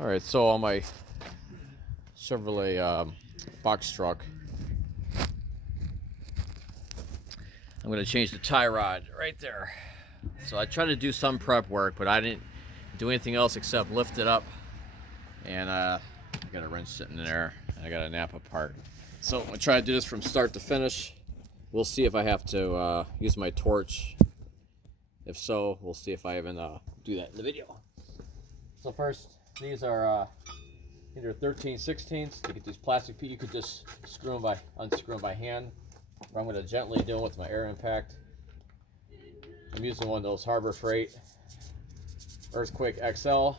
All right, so on my Chevrolet box truck, I'm going to change the tie rod right there. So I tried to do some prep work, but I didn't do anything else except lift it up. And I got a wrench sitting in there, and I got a Napa part. So I'm going to try to do this from start to finish. We'll see if I have to use my torch. If so, we'll see if I even do that in the video. So first, these are either 13/16. To get these plastic pieces, you could just unscrew them by hand. Or I'm going to gently do it with my air impact. I'm using one of those Harbor Freight Earthquake XL.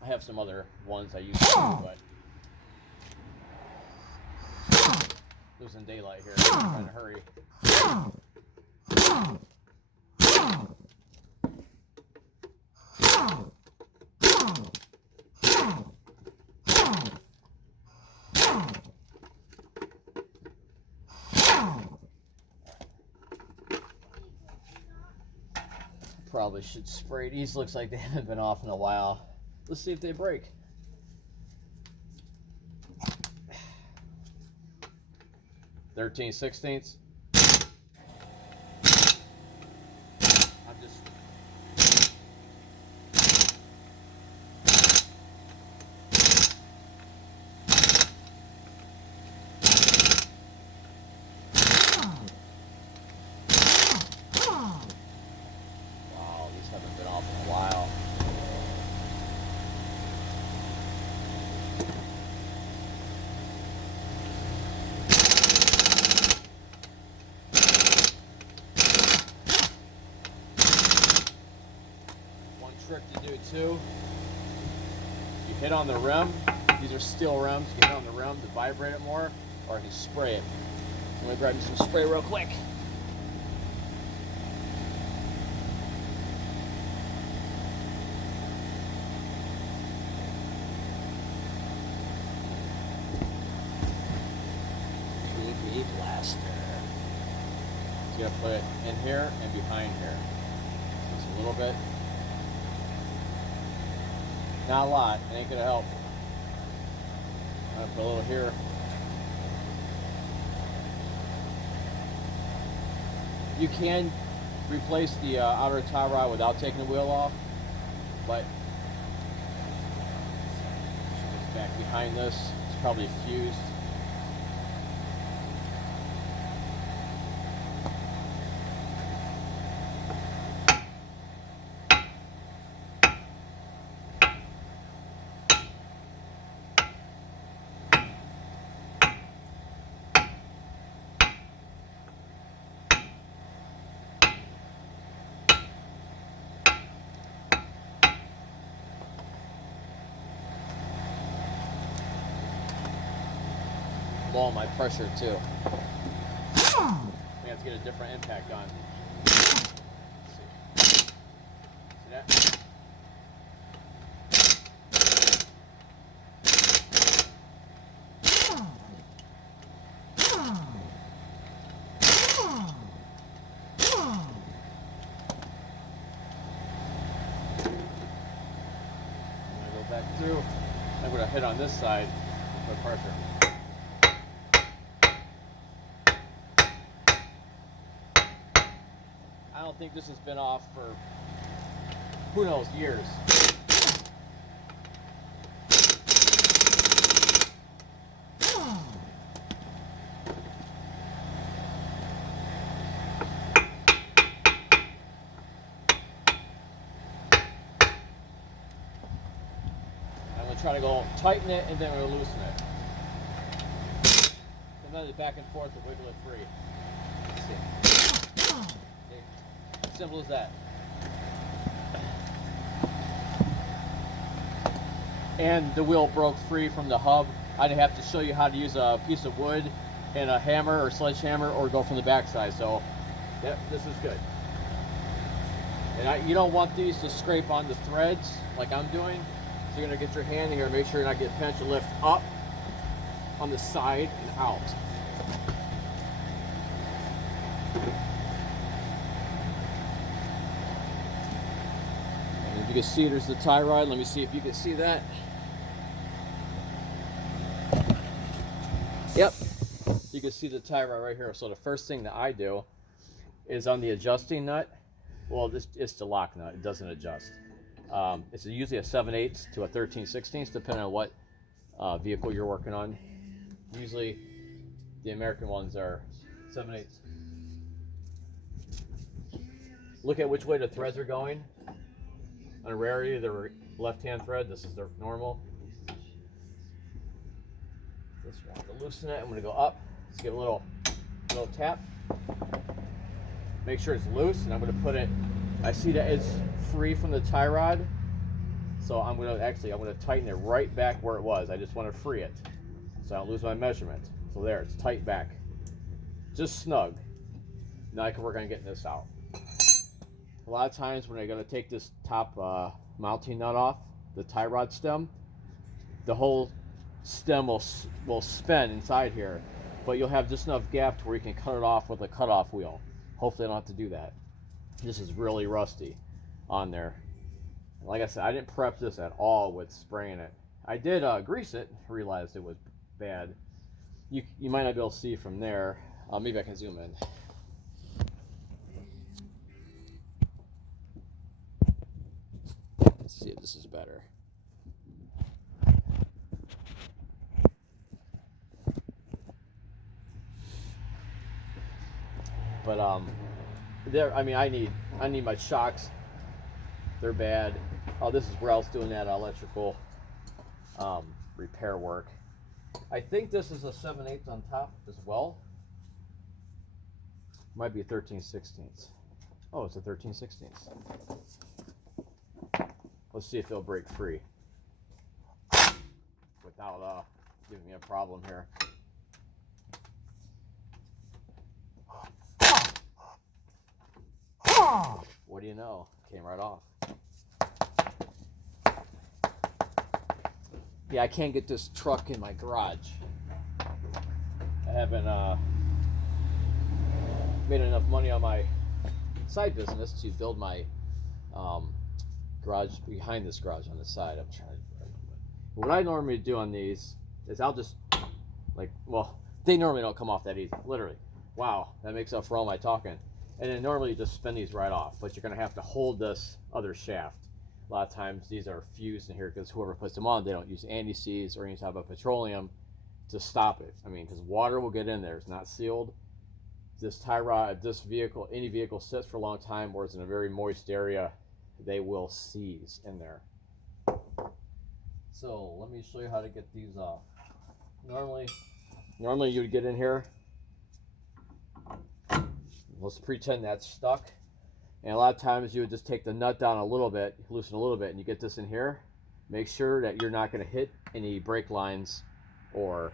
I have some other ones I use too, but losing daylight here. I'm trying to hurry. Probably should spray. These looks like they haven't been off in a while. Let's see if they break. Thirteen sixteenths. I'm just wow, these haven't been off in a while. Trick to do too, you hit on the rim. These are steel rims. You hit on the rim to vibrate it more, or you spray it. I'm gonna grab me some spray real quick. BB blaster. So you gotta put it in here and behind here. Just a little bit. Not a lot, it ain't gonna help. I'm gonna put a little here. You can replace the outer tie rod without taking the wheel off, but it's back behind this. It's probably fused. Low my pressure too. We have to get a different impact on. See that? I'm gonna go back through. I'm gonna hit on this side and put pressure. I don't think this has been off for, who knows, years. I'm going to try to go tighten it and then we're going to loosen it. Sometimes back and forth to wiggle it free. Let's see. Simple as that. And the wheel broke free from the hub. I'd have to show you how to use a piece of wood and a hammer or sledgehammer, or go from the backside. So, yep, this is good. And you don't want these to scrape on the threads like I'm doing. So you're gonna get your hand in here, make sure you're not getting pinch and lift up on the side and out. And if you can see, there's the tie rod. Let me see if you can see that. Yep, you can see the tie rod right here. So the first thing that I do is on the adjusting nut. Well, it's the lock nut. It doesn't adjust. It's usually a 7/8 to a 13/16, depending on what vehicle you're working on. Usually, the American ones are 7/8. Look at which way the threads are going. On a rarity, the left-hand thread. This is the normal. This one to loosen it. I'm going to go up. Let's give a little tap. Make sure it's loose, and I'm going to put it. I see that it's free from the tie rod, so I'm going to tighten it right back where it was. I just want to free it, so I don't lose my measurement. So there, it's tight back, just snug. Now I can work on getting this out. A lot of times when I'm going to take this top mounting nut off, the tie rod stem, the whole stem will spin inside here, but you'll have just enough gap to where you can cut it off with a cutoff wheel. Hopefully I don't have to do that. This is really rusty on there. Like I said, I didn't prep this at all with spraying it. I did grease it, realized it was bad. You might not be able to see from there. Maybe I can zoom in. Let's see if this is better. But there. I mean, I need my shocks. They're bad. Oh, this is where I was doing that electrical repair work. I think this is a 7/8 on top as well. Might be a 13/16. Oh, it's a 13/16. Let's see if it'll break free without giving me a problem here. What do you know? Came right off. Yeah, I can't get this truck in my garage. I haven't made enough money on my side business to build my garage behind this garage on the side. I'm trying to. What I normally do on these is I'll just they normally don't come off that easy. Literally, wow, that makes up for all my talking. And then normally you just spin these right off, but you're going to have to hold this other shaft. A lot of times these are fused in here because whoever puts them on, they don't use anti-seize or any type of petroleum to stop it. I mean, because water will get in there. It's not sealed. This tie rod, this vehicle, any vehicle sits for a long time or it's in a very moist area, they will seize in there. So let me show you how to get these off. Normally you would get in here. Let's pretend that's stuck. And a lot of times you would just take the nut down a little bit, loosen a little bit, and you get this in here. Make sure that you're not going to hit any brake lines or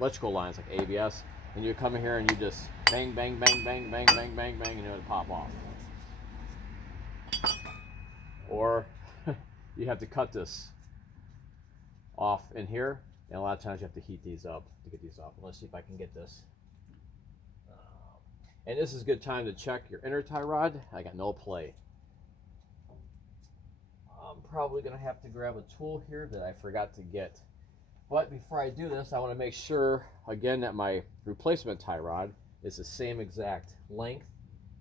electrical lines like ABS. And you come in here and you just bang, bang, bang, bang, bang, bang, bang, bang, and it'll pop off. Or you have to cut this off in here. And a lot of times you have to heat these up to get these off. Let's see if I can get this. And this is a good time to check your inner tie rod. I got no play. I'm probably going to have to grab a tool here that I forgot to get. But before I do this, I want to make sure, again, that my replacement tie rod is the same exact length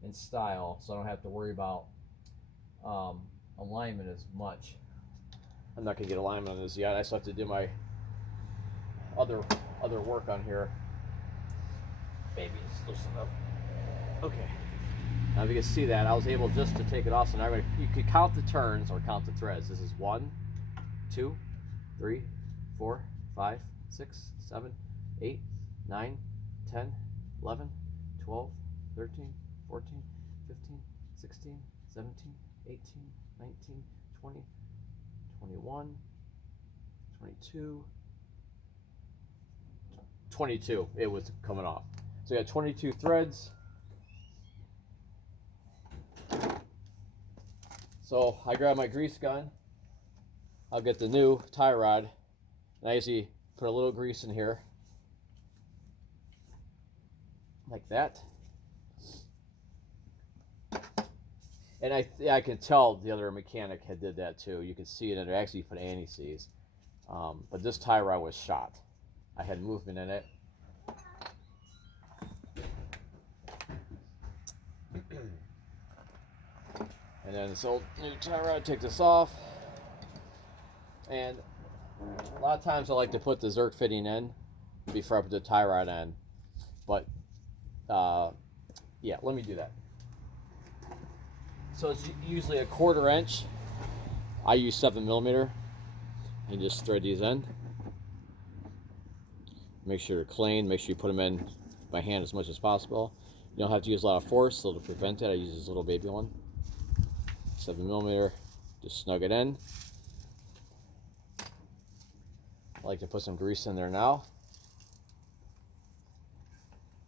and style, so I don't have to worry about alignment as much. I'm not going to get alignment on this yet. I still have to do my other work on here. Maybe it's loosen up. Okay. Now if you can see that, I was able just to take it off. So now you could count the turns or count the threads. This is 1, 2, 3, 4, 5, 6, 7, 8, 9, 10, 11, 12, 13, 14, 15, 16, 17, 18, 19, 20, 21, 22, 22. It was coming off. So you got 22 threads. So I grab my grease gun. I'll get the new tie rod. And I usually put a little grease in here. Like that. And I can tell the other mechanic had did that too. You can see it, and it actually put anti-seize. But this tie rod was shot. I had movement in it. And then this old new tie rod, take this off. And a lot of times I like to put the Zerk fitting in before I put the tie rod in. But yeah, let me do that. So it's usually a 1/4 inch. I use 7mm. And just thread these in. Make sure they're clean. Make sure you put them in by hand as much as possible. You don't have to use a lot of force, so to prevent it, I use this little baby one. 7mm. Just snug it in. I like to put some grease in there now,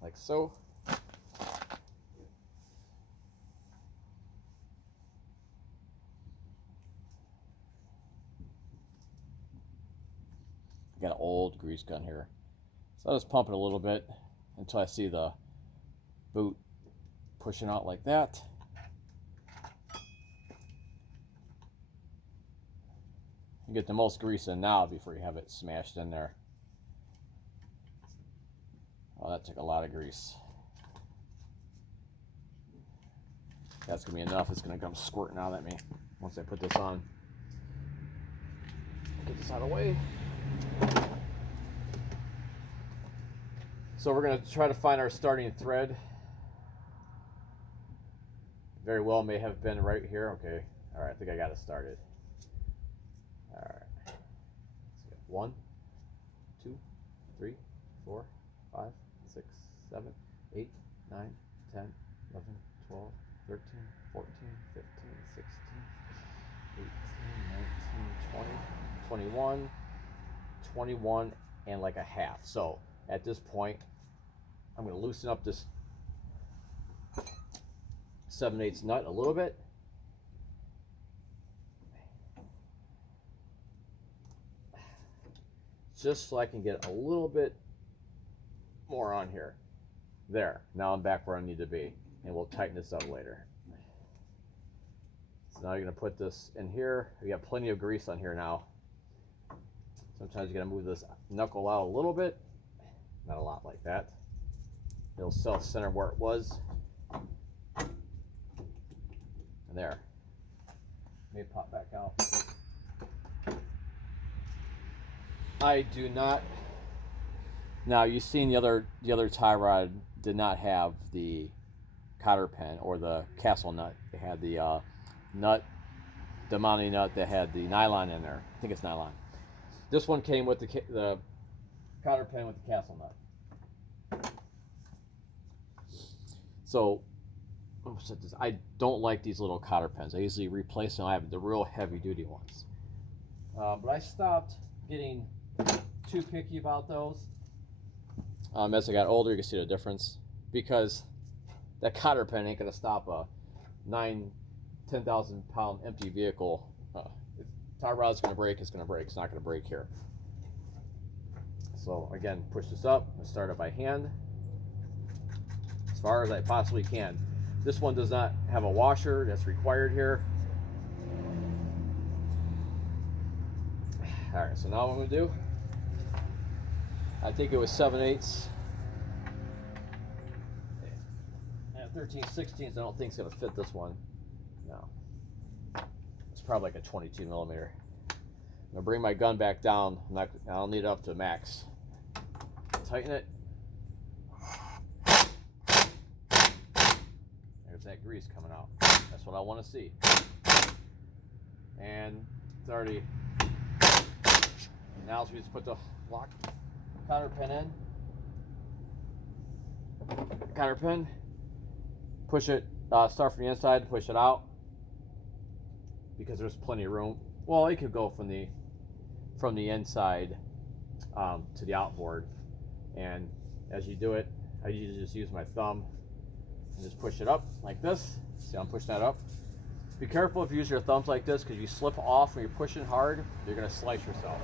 like so. Got an old grease gun here, so I'll just pump it a little bit until I see the boot pushing out like that. You get the most grease in now before you have it smashed in there. Oh, that took a lot of grease. That's gonna be enough. It's gonna come squirting out at me once I put this on. Get this out of the way. So we're going to try to find our starting thread. Very well may have been right here. Okay. All right. I think I got it started. All right. Let's get 1, 2, 3, 4, 5, 6, 7, 8, 9, 10, 11, 12, 13, 14, 15, 16, 18, 19, 20, 21, 21 and like a half. So at this point, I'm going to loosen up this 7/8 nut a little bit. Just so I can get a little bit more on here. There. Now I'm back where I need to be. And we'll tighten this up later. So now you're going to put this in here. We got plenty of grease on here now. Sometimes you got to move this knuckle out a little bit. Not a lot like that. It'll self-center where it was. And there. May pop back out. I do not. Now you've seen the other tie rod did not have the cotter pin or the castle nut. It had the nut, the mounting nut that had the nylon in there. I think it's nylon. This one came with the cotter pin with the castle nut. So, I don't like these little cotter pins. I usually replace them. I have the real heavy duty ones. But I stopped getting too picky about those. As I got older, you can see the difference. Because that cotter pin ain't going to stop a 10,000 pound empty vehicle. If tie rod's going to break, it's going to break. It's not going to break here. So again, push this up and start it by hand as far as I possibly can. This one does not have a washer that's required here. All right, so now what I'm going to do, I think it was 7/8. And 13/16, I don't think it's going to fit this one. No. It's probably like a 22mm. I'm going to bring my gun back down. I'll need it up to max. Tighten it. There's that grease coming out. That's what I want to see. And it's already. Now we just put the lock cotter pin in. Cotter pin. Push it. Start from the inside. Push it out. Because there's plenty of room. Well, it could go from the inside to the outboard. And as you do it, I usually just use my thumb and just push it up like this. See, I'm pushing that up. Be careful if you use your thumbs like this, because you slip off when you're pushing hard, you're going to slice yourself.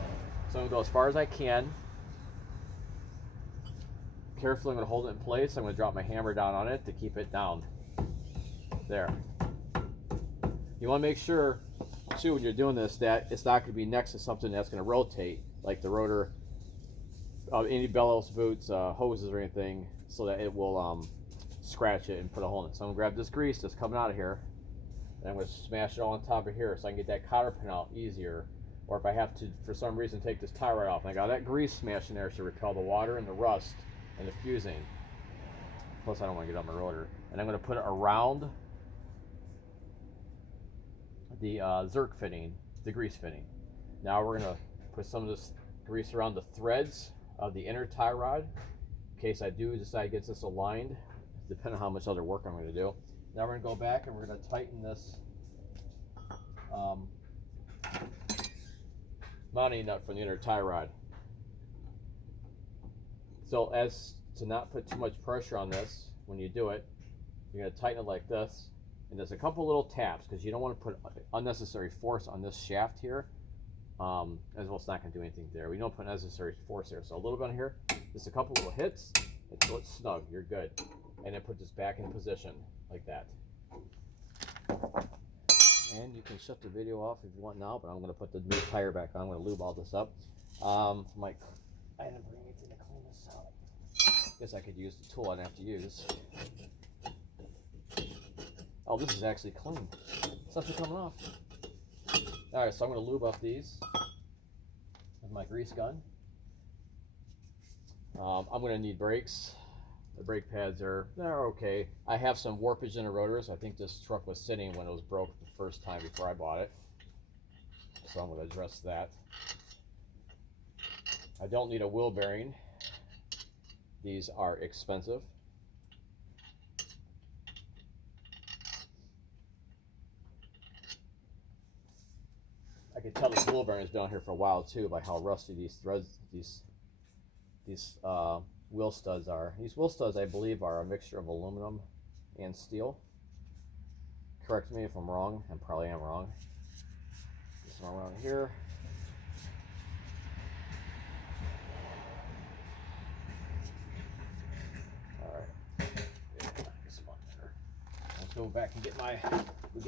So I'm going to go as far as I can. Carefully, I'm going to hold it in place. I'm going to drop my hammer down on it to keep it down. There. You want to make sure, too, when you're doing this, that it's not going to be next to something that's going to rotate, like the rotor of any bellows, boots, hoses, or anything, so that it will scratch it and put a hole in it. So I'm going to grab this grease that's coming out of here. And I'm going to smash it all on top of here so I can get that cotter pin out easier. Or if I have to, for some reason, take this tie rod off. And I got that grease smashed in there to repel the water and the rust and the fusing. Plus, I don't want to get on my rotor. And I'm going to put it around the Zerk fitting, the grease fitting. Now we're going to put some of this grease around the threads of the inner tie rod in case I do decide to get this aligned, depending on how much other work I'm going to do. Now we're going to go back and we're going to tighten this mounting nut from the inner tie rod. So as to not put too much pressure on this when you do it, you're going to tighten it like this. And there's a couple little taps because you don't want to put unnecessary force on this shaft here. As well, it's not going to do anything there. We don't put unnecessary force there. So a little bit on here, just a couple little hits, until it's snug. You're good. And then put this back in position like that. And you can shut the video off if you want now, but I'm going to put the new tire back on. I'm going to lube all this up. I didn't bring anything to clean this out. Guess I could use the tool I didn't have to use. Oh, this is actually clean. Stuff's coming off. Alright, so I'm going to lube up these with my grease gun. I'm going to need brakes. The brake pads they're okay. I have some warpage in the rotors. I think this truck was sitting when it was broke the first time before I bought it. So I'm going to address that. I don't need a wheel bearing. These are expensive. I can tell this wheel bearing has been on here for a while too by how rusty these threads, these wheel studs are. These wheel studs, I believe, are a mixture of aluminum and steel. Correct me if I'm wrong. I probably am wrong. This one around here. All right. Let's go back and get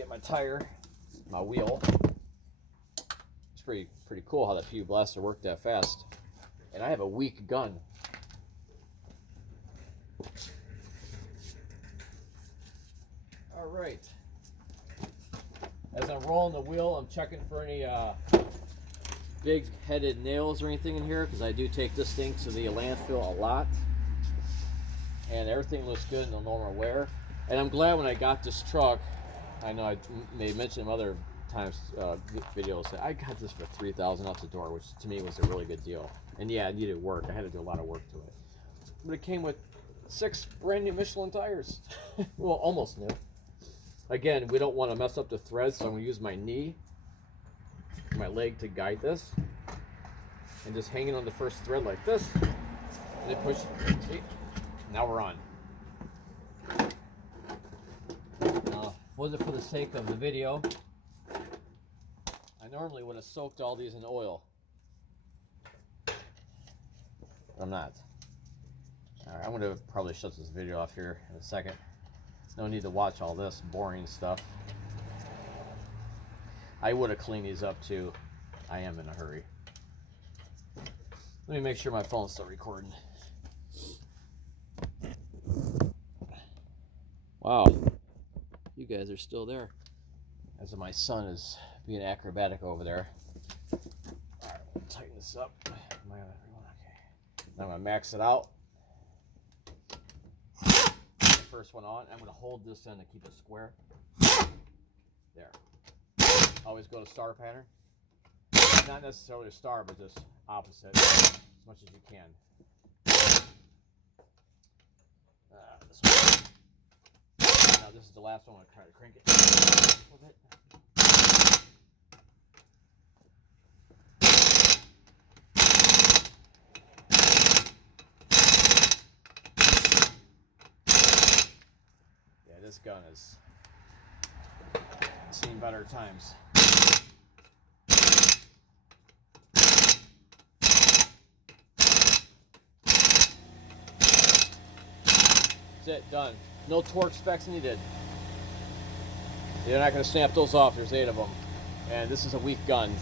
my tire, my wheel. Pretty cool how that PU blaster worked that fast. And I have a weak gun. All right. As I'm rolling the wheel, I'm checking for any big headed nails or anything in here because I do take this thing to the landfill a lot. And everything looks good in the normal wear. And I'm glad when I got this truck, I know I may mention other times videos that I got this for $3,000 out the door, which to me was a really good deal. And yeah, it needed work. I had to do a lot of work to it. But it came with 6 brand new Michelin tires. Well, almost new. Again, we don't want to mess up the threads, so I'm going to use my knee, my leg to guide this. And just hanging on the first thread like this. And then push. See? Now we're on. Was it for the sake of the video? I normally would have soaked all these in oil. I'm not. Alright, I'm going to probably shut this video off here in a second. No need to watch all this boring stuff. I would have cleaned these up too. I am in a hurry. Let me make sure my phone's still recording. Wow. You guys are still there. As my son is being acrobatic over there. Alright, we'll tighten this up. Okay. Now I'm going to max it out. First one on. I'm going to hold this in to keep it square. There. Always go to star pattern. Not necessarily a star, but just opposite as much as you can. This one. Now this is the last one. I'm going to try to crank it a little bit. Yeah, this gun has seen better times. That's it, done. No torque specs needed. You're not going to snap those off. There's 8 of them. And this is a weak gun.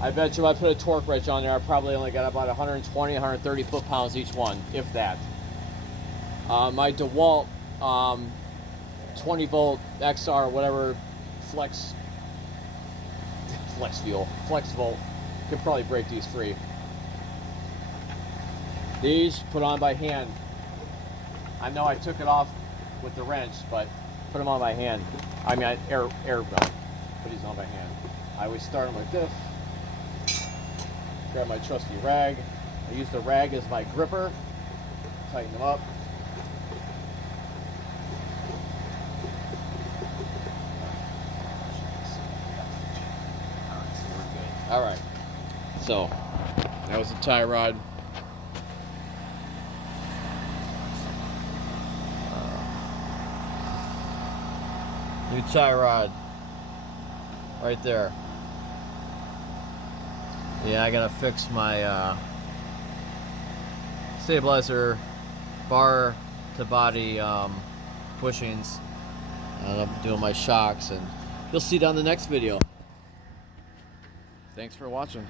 I bet you if I put a torque wrench on there, I probably only got about 120, 130 foot-pounds each one, if that. My DeWalt 20 volt XR, whatever, flex fuel, flex volt. Could probably break these free. These put on by hand. I know I took it off with the wrench, but put them on by hand. I mean, air belt. Put these on by hand. I always start them like this. Grab my trusty rag. I use the rag as my gripper. Tighten them up. All right. So that was the tie rod. New tie rod right there. Yeah, I gotta fix my stabilizer bar to body bushings, and I'm doing my shocks, and you'll see it on the next video. Thanks for watching.